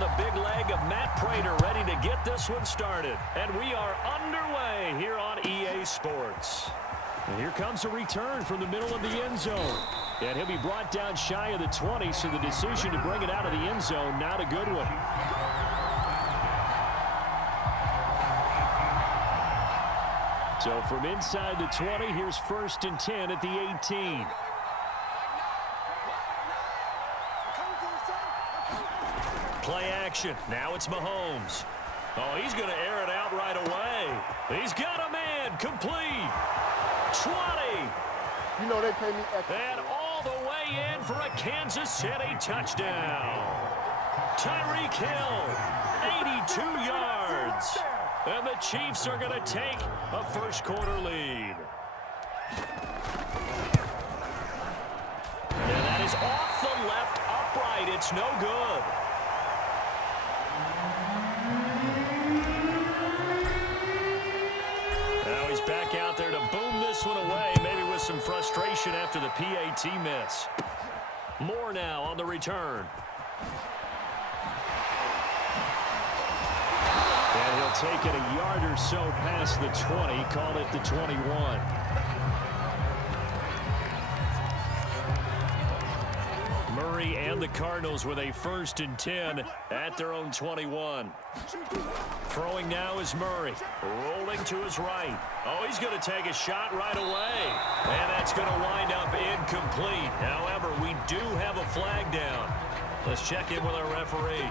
the big leg of Matt Prater ready to get this one started. And we are underway here on EA Sports. And here comes a return from the middle of the end zone. And he'll be brought down shy of the 20, so the decision to bring it out of the end zone, not a good one. So from inside the 20, here's 1st and 10 at the 18. Play action. Now it's Mahomes. Oh, he's going to air it out right away. He's got a man. Complete. 20. You know they pay me extra. And all the way in for a Kansas City touchdown. Tyreek Hill, 82 yards. And the Chiefs are going to take a first-quarter lead. And that is off the left upright. It's no good. Now he's back out there to boom this one away, maybe with some frustration after the PAT miss. Moore now on the return. And he'll take it a yard or so past the 20, call it the 21. Murray and the Cardinals with a 1st and 10 at their own 21. Throwing now is Murray. Rolling to his right. Oh, he's going to take a shot right away. And that's going to wind up incomplete. However, we do have a flag down. Let's check in with our referee.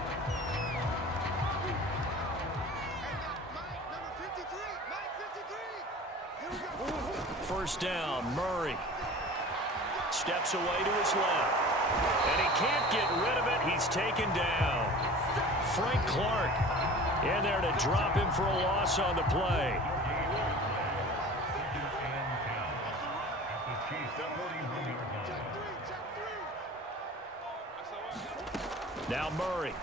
First down, Murray. Steps away to his left. And he can't get rid of it. He's taken down. Frank Clark in there to drop him for a loss on the play. Now Murray.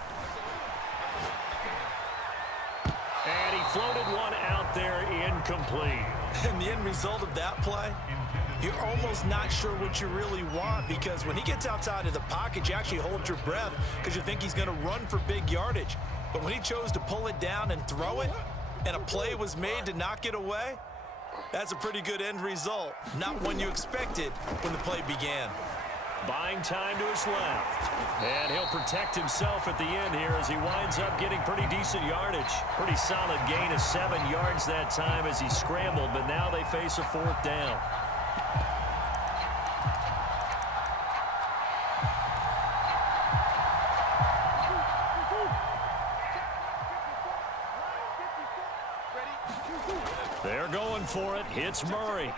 And he floated one out there incomplete. And the end result of that play, you're almost not sure what you really want, because when he gets outside of the pocket, you actually hold your breath because you think he's going to run for big yardage. But when he chose to pull it down and throw it, and a play was made to knock it away, that's a pretty good end result. Not one you expected when the play began. Buying time to his left. And he'll protect himself at the end here as he winds up getting pretty decent yardage. Pretty solid gain of 7 yards that time as he scrambled, but now they face a 4th down. They're going for it. It's Murray.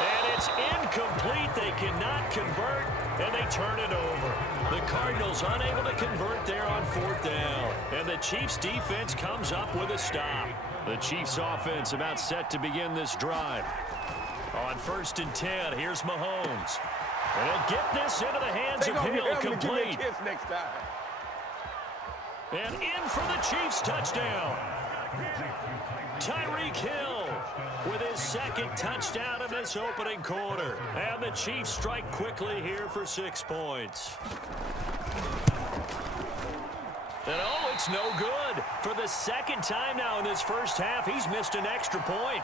And it's incomplete. They cannot convert, and they turn it over. The Cardinals unable to convert there on 4th down. And the Chiefs defense comes up with a stop. The Chiefs offense about set to begin this drive. On 1st and 10, here's Mahomes. And he'll get this into the hands of Hill, complete. And in for the Chiefs touchdown. Tyreek Hill with his 2nd touchdown of this opening quarter. And the Chiefs strike quickly here for 6 points. And oh, it's no good. For the 2nd time now in this first half, he's missed an extra point.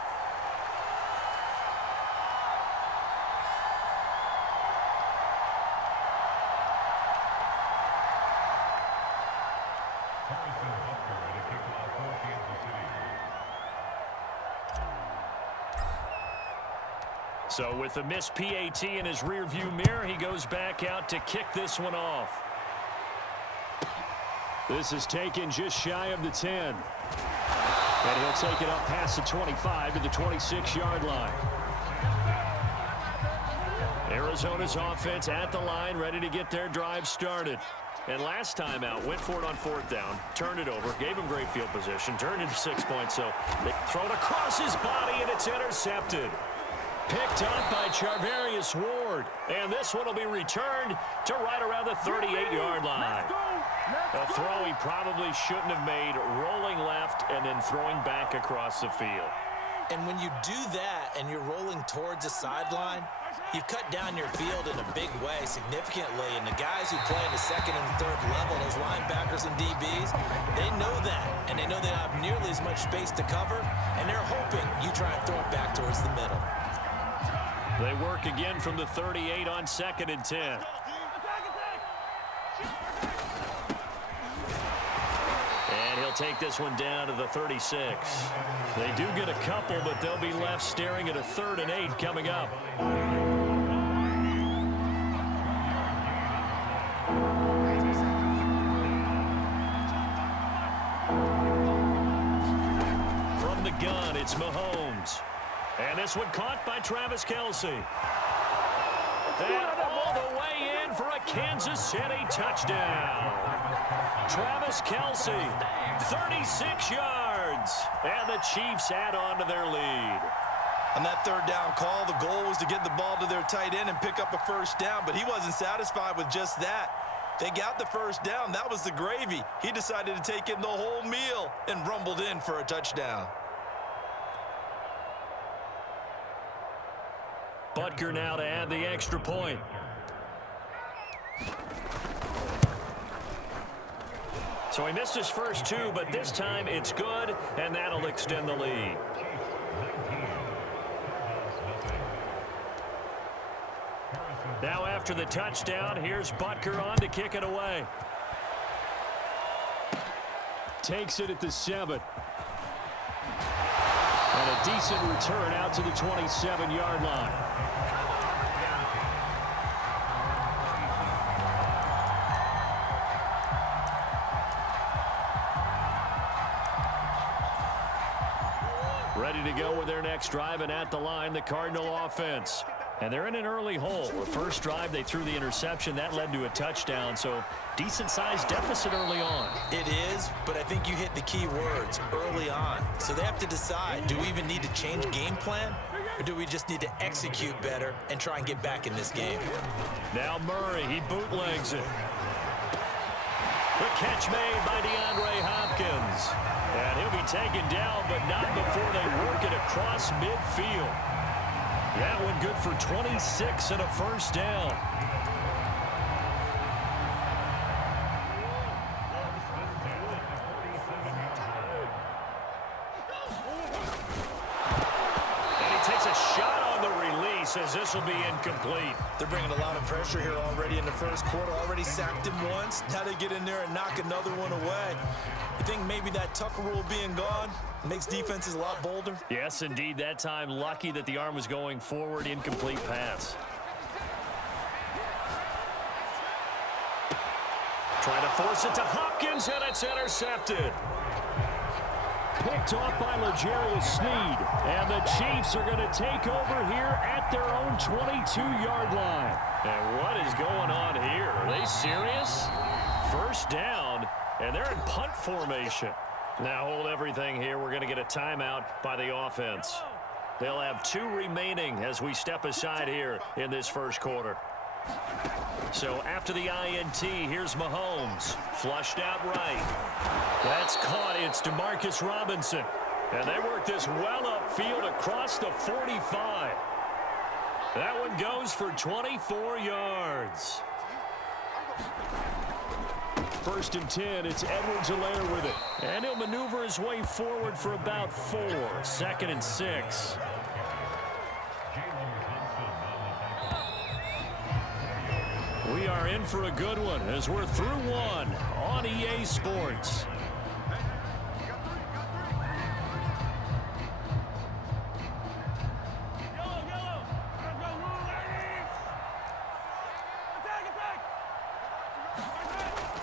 So with the missed PAT in his rearview mirror, he goes back out to kick this one off. This is taken just shy of the 10. And he'll take it up past the 25 to the 26-yard line. Arizona's offense at the line, ready to get their drive started. And last time out, went for it on 4th down, turned it over, gave him great field position, turned into 6 points. So they throw it across his body, and it's intercepted. Picked up by Charvarius Ward. And this one will be returned to right around the 38-yard line. A throw he probably shouldn't have made, rolling left and then throwing back across the field. And when you do that and you're rolling towards the sideline, You've cut down your field in a big way, significantly, and the guys who play in the second and third level, those linebackers and DBs, they know that, and they know they don't have nearly as much space to cover, and they're hoping you try and throw it back towards the middle. They work again from the 38 on 2nd and 10. And he'll take this one down to the 36. They do get a couple, but they'll be left staring at a 3rd and 8 coming up. From the gun, it's Mahomes. And this one caught by Travis Kelce. And all the way in for a Kansas City touchdown. Travis Kelce, 36 yards. And the Chiefs add on to their lead. On that 3rd down call, the goal was to get the ball to their tight end and pick up a 1st down, but he wasn't satisfied with just that. They got the 1st down. That was the gravy. He decided to take in the whole meal and rumbled in for a touchdown. Butker now to add the extra point. So he missed his first 2, but this time it's good, and that'll extend the lead. Now after the touchdown, here's Butker on to kick it away. Takes it at the 7. And a decent return out to the 27-yard line. Ready to go with their next drive, and at the line, the Cardinal offense. And they're in an early hole. The first drive, they threw the interception. That led to a touchdown, so decent-sized deficit early on. It is, but I think you hit the key words, early on. So they have to decide, do we even need to change game plan, or do we just need to execute better and try and get back in this game? Now Murray, he bootlegs it. The catch made by DeAndre Hopkins. And he'll be taken down, but not before they work it across midfield. That one good for 26 and a 1st down. And he takes a shot on the release as this will be incomplete. They're bringing a lot of pressure here already in the first quarter. Already sacked him once. Now they get in there and knock another one away. You think maybe that Tucker rule being gone makes defenses a lot bolder? Yes, indeed. That time, lucky that the arm was going forward. Incomplete pass. Trying to force it to Hopkins, and it's intercepted. Picked off by L'Jarius Sneed. And the Chiefs are going to take over here at their own 22-yard line. And what is going on here? Are they serious? 1st down, and they're in punt formation. Now hold everything here. We're going to get a timeout by the offense. They'll have 2 remaining as we step aside here in this first quarter. So after the INT, here's Mahomes. Flushed out right. That's caught. It's Demarcus Robinson. And they work this well upfield across the 45. That one goes for 24 yards. 1st and 10, it's Edwards-Helaire with it. And he'll maneuver his way forward for about 4. 2nd and 6. We are in for a good one as we're through one on EA Sports.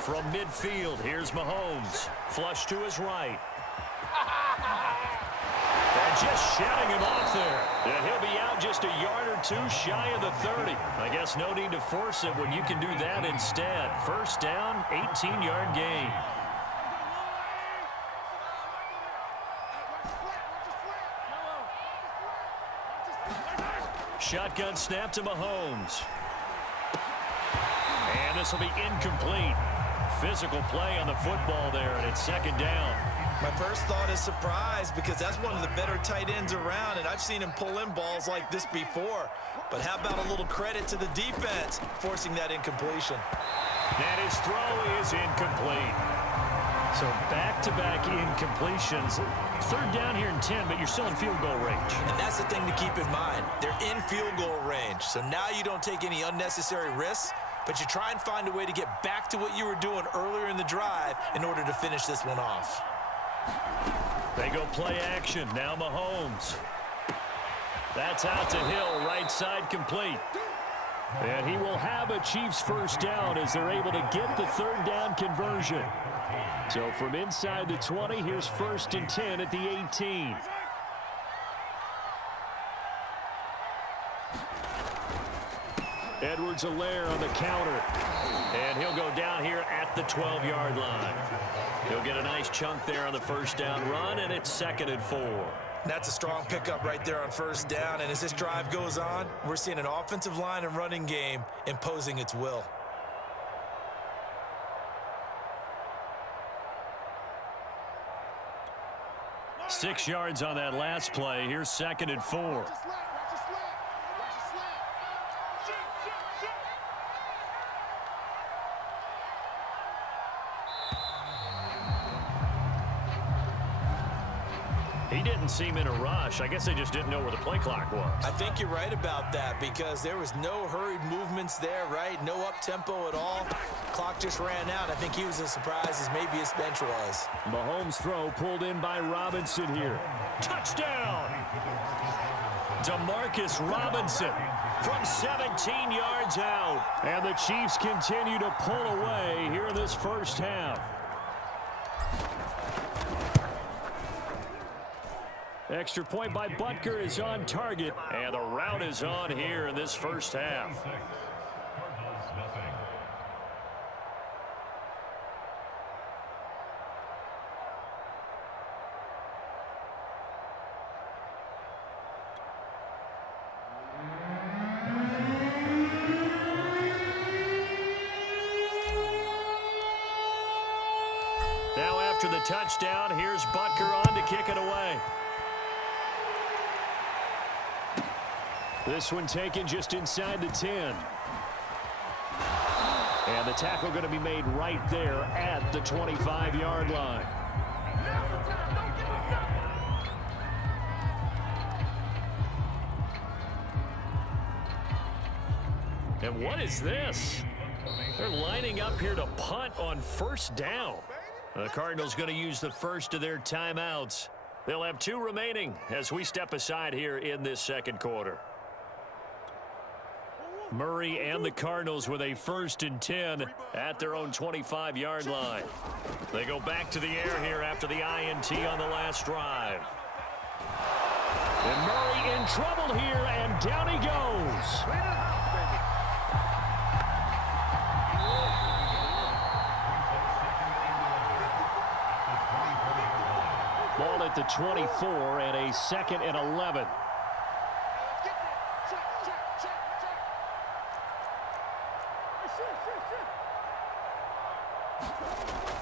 From midfield, here's Mahomes. Flush to his right. And just shouting him off there. And he'll be out just a yard or 2 shy of the 30. I guess no need to force it when you can do that instead. 1st down, 18-yard gain. Shotgun snap to Mahomes. And this will be incomplete. Physical play on the football there, and it's 2nd down. My first thought is surprise because that's one of the better tight ends around, and I've seen him pull in balls like this before. But how about a little credit to the defense forcing that incompletion? And his throw is incomplete. So back-to-back incompletions. Third down here in 10, but you're still in field goal range. And that's the thing to keep in mind. They're in field goal range. So now you don't take any unnecessary risks, but you try and find a way to get back to what you were doing earlier in the drive in order to finish this one off. They go play action. Now Mahomes. That's out to Hill. Right side complete. And he will have a Chiefs first down as they're able to get the third down conversion. So from inside the 20, here's 1st and 10 at the 18. Edwards-Helaire on the counter. And he'll go down here at the 12-yard line. He'll get a nice chunk there on the first down run, and it's 2nd and 4. That's a strong pickup right there on first down. And as this drive goes on, we're seeing an offensive line and running game imposing its will. Six yards on that last play. Here's 2nd and 4. He didn't seem in a rush. I guess they just didn't know where the play clock was. I think you're right about that because there was no hurried movements there, right? No up-tempo at all. Clock just ran out. I think he was as surprised as maybe his bench was. Mahomes' throw pulled in by Robinson here. Touchdown! Demarcus Robinson from 17 yards out. And the Chiefs continue to pull away here in this first half. Extra point by Butker is on target, and the route is on here in this first half. Now after the touchdown, here's Butker on to kick it away. This one taken just inside the 10. And the tackle going to be made right there at the 25-yard line. And what is this? They're lining up here to punt on first down. The Cardinals going to use the first of their timeouts. They'll have 2 remaining as we step aside here in this second quarter. Murray and the Cardinals with a 1st and 10 at their own 25-yard line. They go back to the air here after the INT on the last drive. And Murray in trouble here, and down he goes. Ball at the 24 and a 2nd and 11.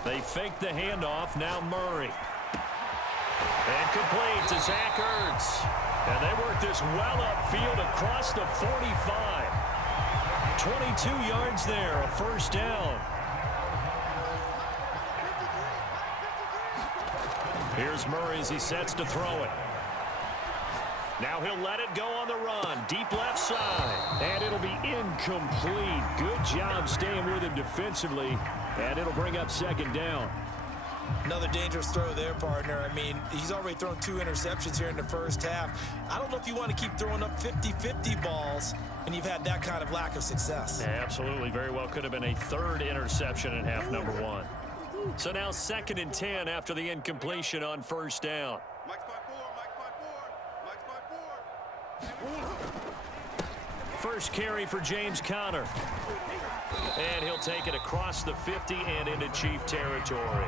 They fake the handoff. Now Murray. And complete to Zach Ertz. And they work this well upfield across the 45. 22 yards there, a first down. Here's Murray as he sets to throw it. Now he'll let it go on the run. Deep left side. And it'll be incomplete. Good job staying with him defensively. And it'll bring up 2nd down. Another dangerous throw there, partner. I mean, he's already thrown 2 interceptions here in the first half. I don't know if you want to keep throwing up 50-50 balls when you've had that kind of lack of success. Yeah, absolutely. Very well could have been a 3rd interception in half number 1. So now 2nd and 10 after the incompletion on first down. First carry for James Conner. And he'll take it across the 50 and into Chief territory.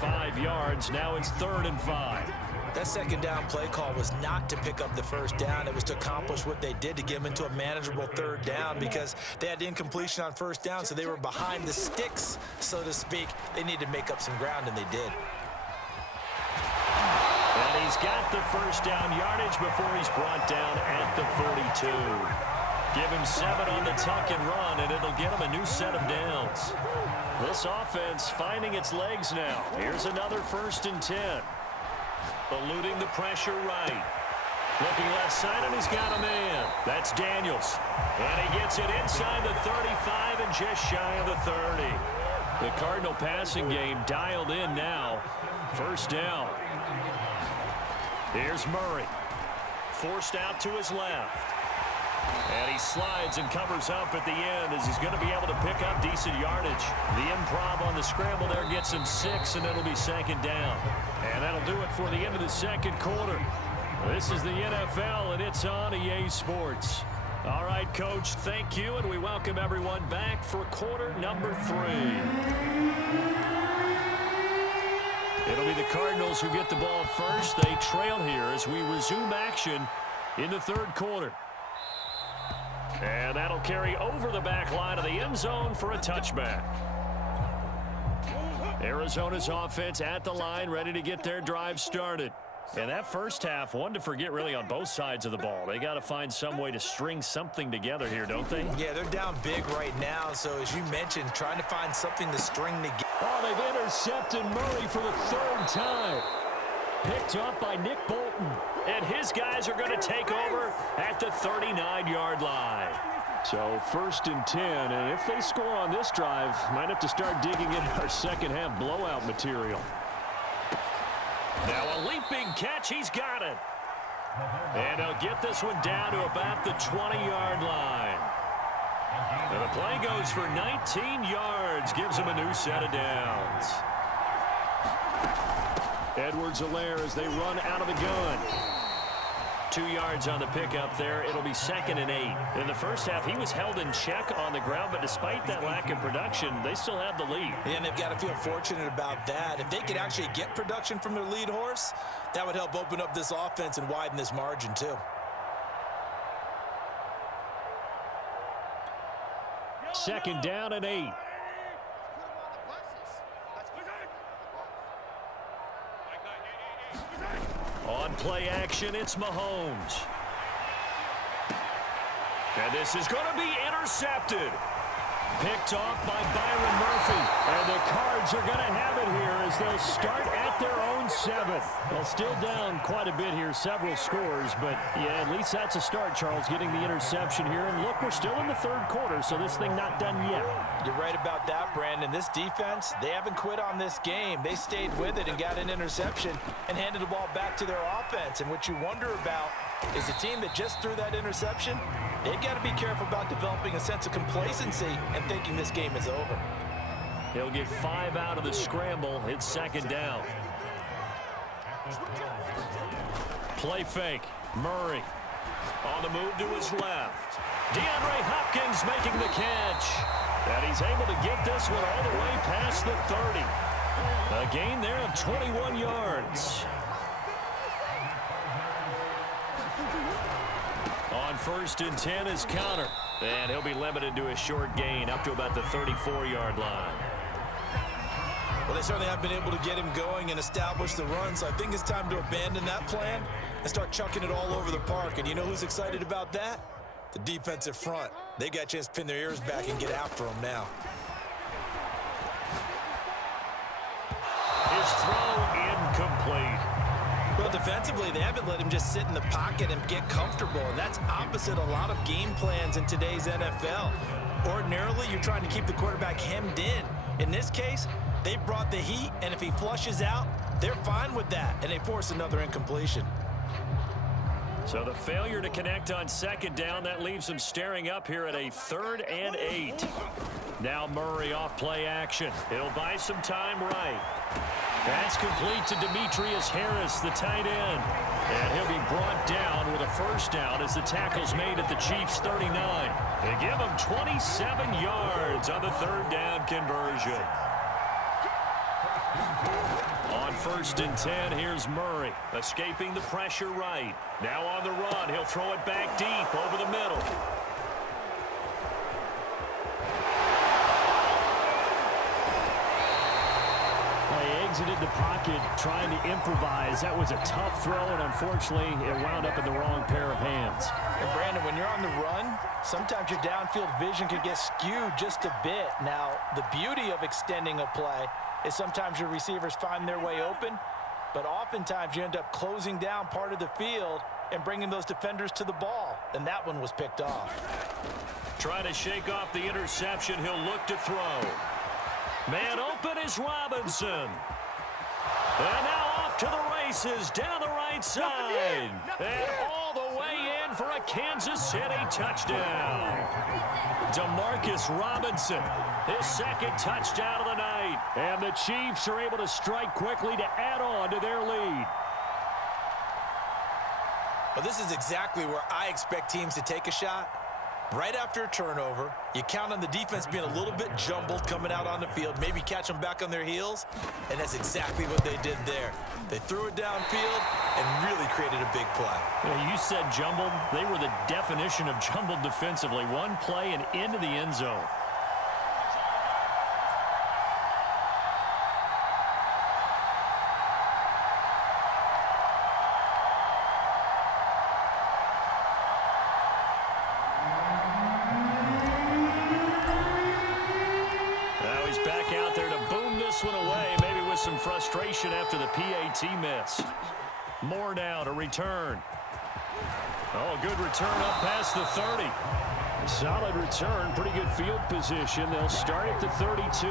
5 yards. Now it's 3rd and 5. That 2nd down play call was not to pick up the first down. It was to accomplish what they did to get them into a manageable 3rd down because they had incompletion on first down, so they were behind the sticks, so to speak. They needed to make up some ground, and they did. he's got the first down yardage before he's brought down at the 42. Give him 7 on the tuck and run, and it'll get him a new set of downs. This offense finding its legs now. Here's another 1st and 10. Eluding the pressure right. Looking left side, and he's got a man. That's Daniels. And he gets it inside the 35 and just shy of the 30. The Cardinal passing game dialed in now. 1st down. Here's Murray. Forced out to his left. And he slides and covers up at the end as he's going to be able to pick up decent yardage. The improv on the scramble there gets him 6, and it'll be 2nd down. And that'll do it for the end of the 2nd quarter. This is the NFL, and it's on EA Sports. All right, Coach, thank you, and we welcome everyone back for quarter number 3. It'll be the Cardinals who get the ball first. They trail here as we resume action in the 3rd quarter. And that'll carry over the back line of the end zone for a touchback. Arizona's offense at the line, ready to get their drive started. And that first half, one to forget really on both sides of the ball. They got to find some way to string something together here, don't they? Yeah, they're down big right now, so as you mentioned, trying to find something to string together. Oh, they've intercepted Murray for the 3rd time. Picked up by Nick Bolton. And his guys are going to take over at the 39-yard line. So 1st and 10, and if they score on this drive, might have to start digging in our second-half blowout material. Now a leaping catch, he's got it. And he'll get this one down to about the 20-yard line. And the play goes for 19 yards, gives him a new set of downs. Edwards-Helaire as they run out of the gun. 2 yards on the pickup there. It'll be 2nd and 8. In the first half, he was held in check on the ground, but despite that lack of production, they still have the lead. And they've got to feel fortunate about that. If they could actually get production from their lead horse, that would help open up this offense and widen this margin too. Second down and 8. On play action, it's Mahomes. And this is going to be intercepted. Picked off by Byron Murphy. And the Cards are going to have it here as they'll start at their own 7. Well, still down quite a bit here, several scores. But, yeah, at least that's a start, Charles, getting the interception here. And, look, we're still in the 3rd quarter, so this thing not done yet. You're right about that, Brandon. This defense, they haven't quit on this game. They stayed with it and got an interception and handed the ball back to their offense. And what you wonder about is the team that just threw that interception, they've got to be careful about developing a sense of complacency and thinking this game is over. He'll get 5 out of the scramble. It's 2nd down. Play fake. Murray on the move to his left. DeAndre Hopkins making the catch. And he's able to get this one all the way past the 30. A gain there of 21 yards. On 1st and 10 is Conner. And he'll be limited to a short gain up to about the 34-yard line. Well, they certainly have been able to get him going and establish the run, so I think it's time to abandon that plan and start chucking it all over the park. And you know who's excited about that? The defensive front. They got a chance to pin their ears back and get after him now. His throw incomplete. Well, defensively, they haven't let him just sit in the pocket and get comfortable, and that's opposite a lot of game plans in today's NFL. Ordinarily, you're trying to keep the quarterback hemmed in. In this case, they brought the heat, and if he flushes out, they're fine with that, and they force another incompletion. So the failure to connect on 2nd down, that leaves them staring up here at a 3rd and 8. Now Murray off play action. He'll buy some time right. That's complete to Demetrius Harris, the tight end. And he'll be brought down with a 1st down as the tackle's made at the Chiefs' 39. They give him 27 yards on the 3rd down conversion. On 1st and 10, here's Murray, escaping the pressure right. Now on the run, he'll throw it back deep over the middle. exited the pocket trying to improvise. That was a tough throw, and unfortunately, it wound up in the wrong pair of hands. And Brandon, when you're on the run, sometimes your downfield vision can get skewed just a bit. Now, the beauty of extending a play is sometimes your receivers find their way open, but oftentimes you end up closing down part of the field and bringing those defenders to the ball, and that one was picked off. Trying to shake off the interception. He'll look to throw. Man open is Robinson. And now off to the races down the right side. And all the way in for a Kansas City touchdown. Demarcus Robinson, his second touchdown of the night. And the Chiefs are able to strike quickly to add on to their lead. Well, this is exactly where I expect teams to take a shot. Right after a turnover, you count on the defense being a little bit jumbled coming out on the field, maybe catch them back on their heels, and that's exactly what they did there. They threw it downfield and really created a big play. Yeah, you said jumbled. They were the definition of jumbled defensively. One play and into the end zone. Some frustration after the PAT miss. Moore now to return. Oh, good return up past the 30. Solid return, pretty good field position. They'll start at the 32.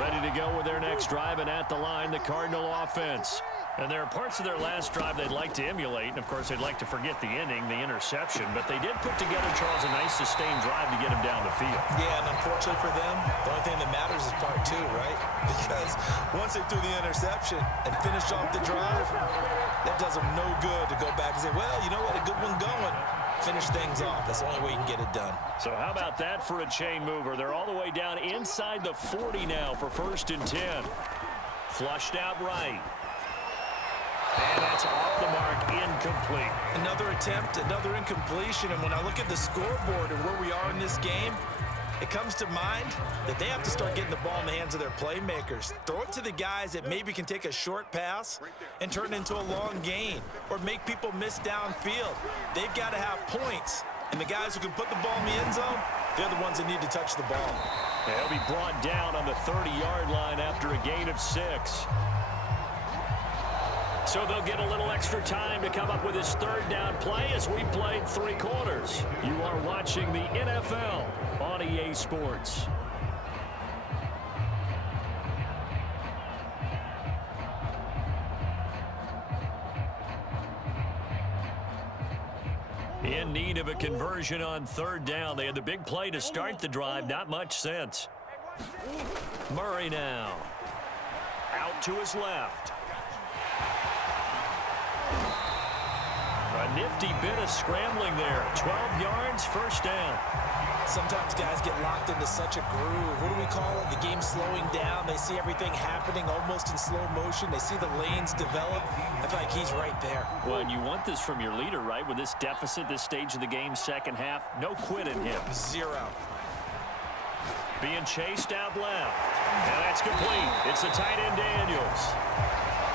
Ready to go with their next drive, and at the line, the Cardinal offense. And there are parts of their last drive they'd like to emulate, and of course they'd like to forget the inning, the interception, but they did put together, Charles, a nice sustained drive to get him down the field. Yeah, and unfortunately for them, the only thing that matters is part two, right? Because once they threw the interception and finished off the drive, that does them no good to go back and say, well, you know what, a good one going. Finish things off. That's the only way you can get it done. So how about that for a chain mover? They're all the way down inside the 40 now for 1st and 10. Flushed out right. And that's off the mark, incomplete. Another attempt, another incompletion. And when I look at the scoreboard and where we are in this game, it comes to mind that they have to start getting the ball in the hands of their playmakers. Throw it to the guys that maybe can take a short pass and turn it into a long gain or make people miss downfield. They've got to have points. And the guys who can put the ball in the end zone, they're the ones that need to touch the ball. They'll be brought down on the 30-yard line after a gain of 6. So they'll get a little extra time to come up with his third down play as we played 3 quarters. You are watching the NFL on EA Sports. In need of a conversion on 3rd down. They had the big play to start the drive. Not much sense. Murray now. Out to his left. A nifty bit of scrambling there. 12 yards, 1st down. Sometimes guys get locked into such a groove. What do we call it? The game slowing down. They see everything happening almost in slow motion. They see the lanes develop. I feel like he's right there. Well, and you want this from your leader, right? With this deficit, this stage of the game, second half, no quit in him. 0. Being chased out left. And that's complete. It's the tight end Daniels.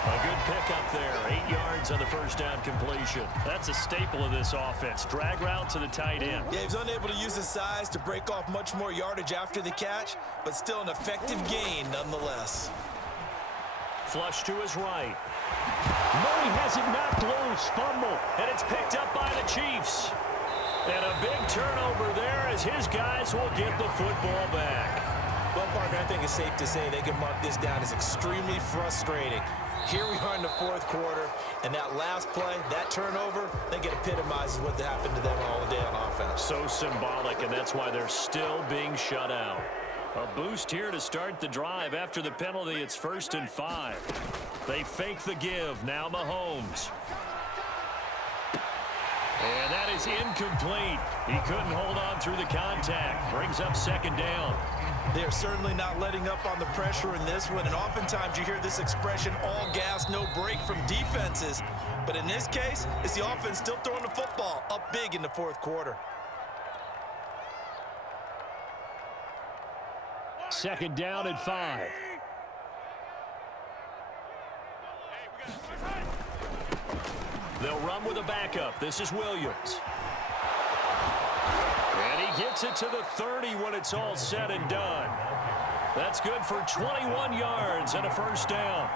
A good pickup there. 8 yards on the 1st down completion. That's a staple of this offense. Drag route to the tight end. Yeah, he's unable to use his size to break off much more yardage after the catch, but still an effective gain nonetheless. Flush to his right. Murray has it knocked loose. Fumble. And it's picked up by the Chiefs. And a big turnover there as his guys will get the football back. Well, partner, I think it's safe to say they can mark this down as extremely frustrating. Here we are in the 4th quarter, and that last play, that turnover, I think it epitomizes what happened to them all day on offense. So symbolic, and that's why they're still being shut out. A boost here to start the drive. After the penalty, it's 1st and 5. They fake the give. Now Mahomes. And that is incomplete. He couldn't hold on through the contact. Brings up 2nd down. They're certainly not letting up on the pressure in this one, and oftentimes you hear this expression, all gas, no break from defenses. But in this case, it's the offense still throwing the football up big in the 4th quarter. Second down and 5. They'll run with a backup. This is Williams. And he gets it to the 30 when it's all said and done. That's good for 21 yards and a first down.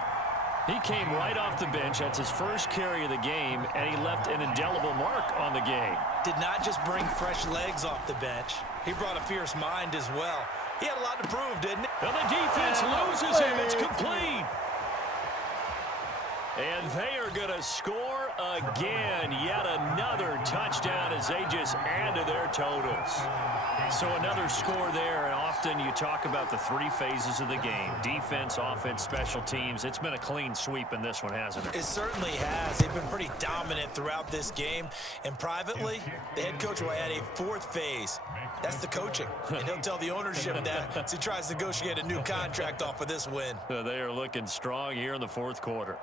He came right off the bench. That's his first carry of the game, and he left an indelible mark on the game. Did not just bring fresh legs off the bench. He brought a fierce mind as well. He had a lot to prove, didn't he? And the defense loses him. It's complete. And they are going to score again. Yet another touchdown as they just add to their totals. So another score there. And often you talk about the three phases of the game. Defense, offense, special teams. It's been a clean sweep in this one, hasn't it? It certainly has. They've been pretty dominant throughout this game. And privately, the head coach will add a fourth phase. That's the coaching. And he'll tell the ownership that as he tries to negotiate a new contract off of this win. They are looking strong here in the fourth quarter.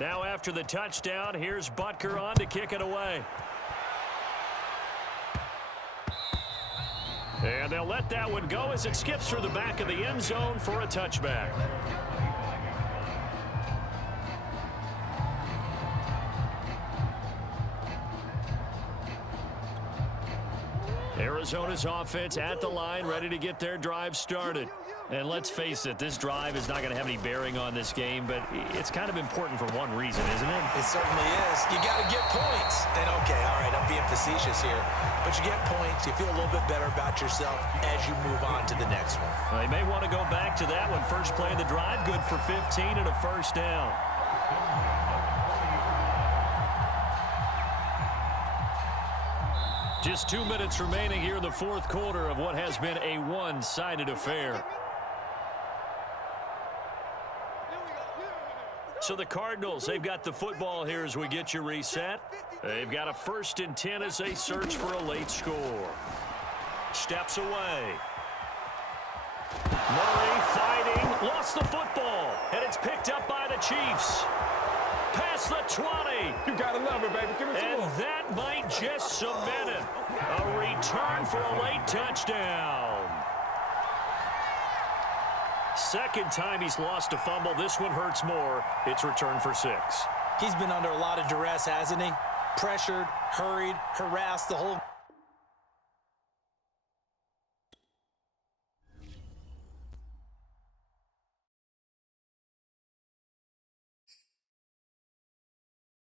Now after the touchdown, here's Butker on to kick it away. And they'll let that one go as it skips through the back of the end zone for a touchback. Arizona's offense at the line, ready to get their drive started. And let's face it, this drive is not going to have any bearing on this game, but it's kind of important for one reason, isn't it? It certainly is. You got to get points. And, okay, all right, I'm being facetious here. But you get points, you feel a little bit better about yourself as you move on to the next one. They may want to go back to that one. First play of the drive, good for 15 and a first down. Just 2 minutes remaining here in the fourth quarter of what has been a one-sided affair. So the Cardinals, they've got the football here as we get you reset. They've got a 1st and 10 as they search for a late score. Steps away. Murray fighting, lost the football, and it's picked up by the Chiefs. Past the 20. You gotta love it, baby. Give me some And more. that might just cement it. A return for a late touchdown. Second time he's lost a fumble. This one hurts more. It's returned for 6. He's been under a lot of duress, hasn't he? Pressured, hurried, harassed the whole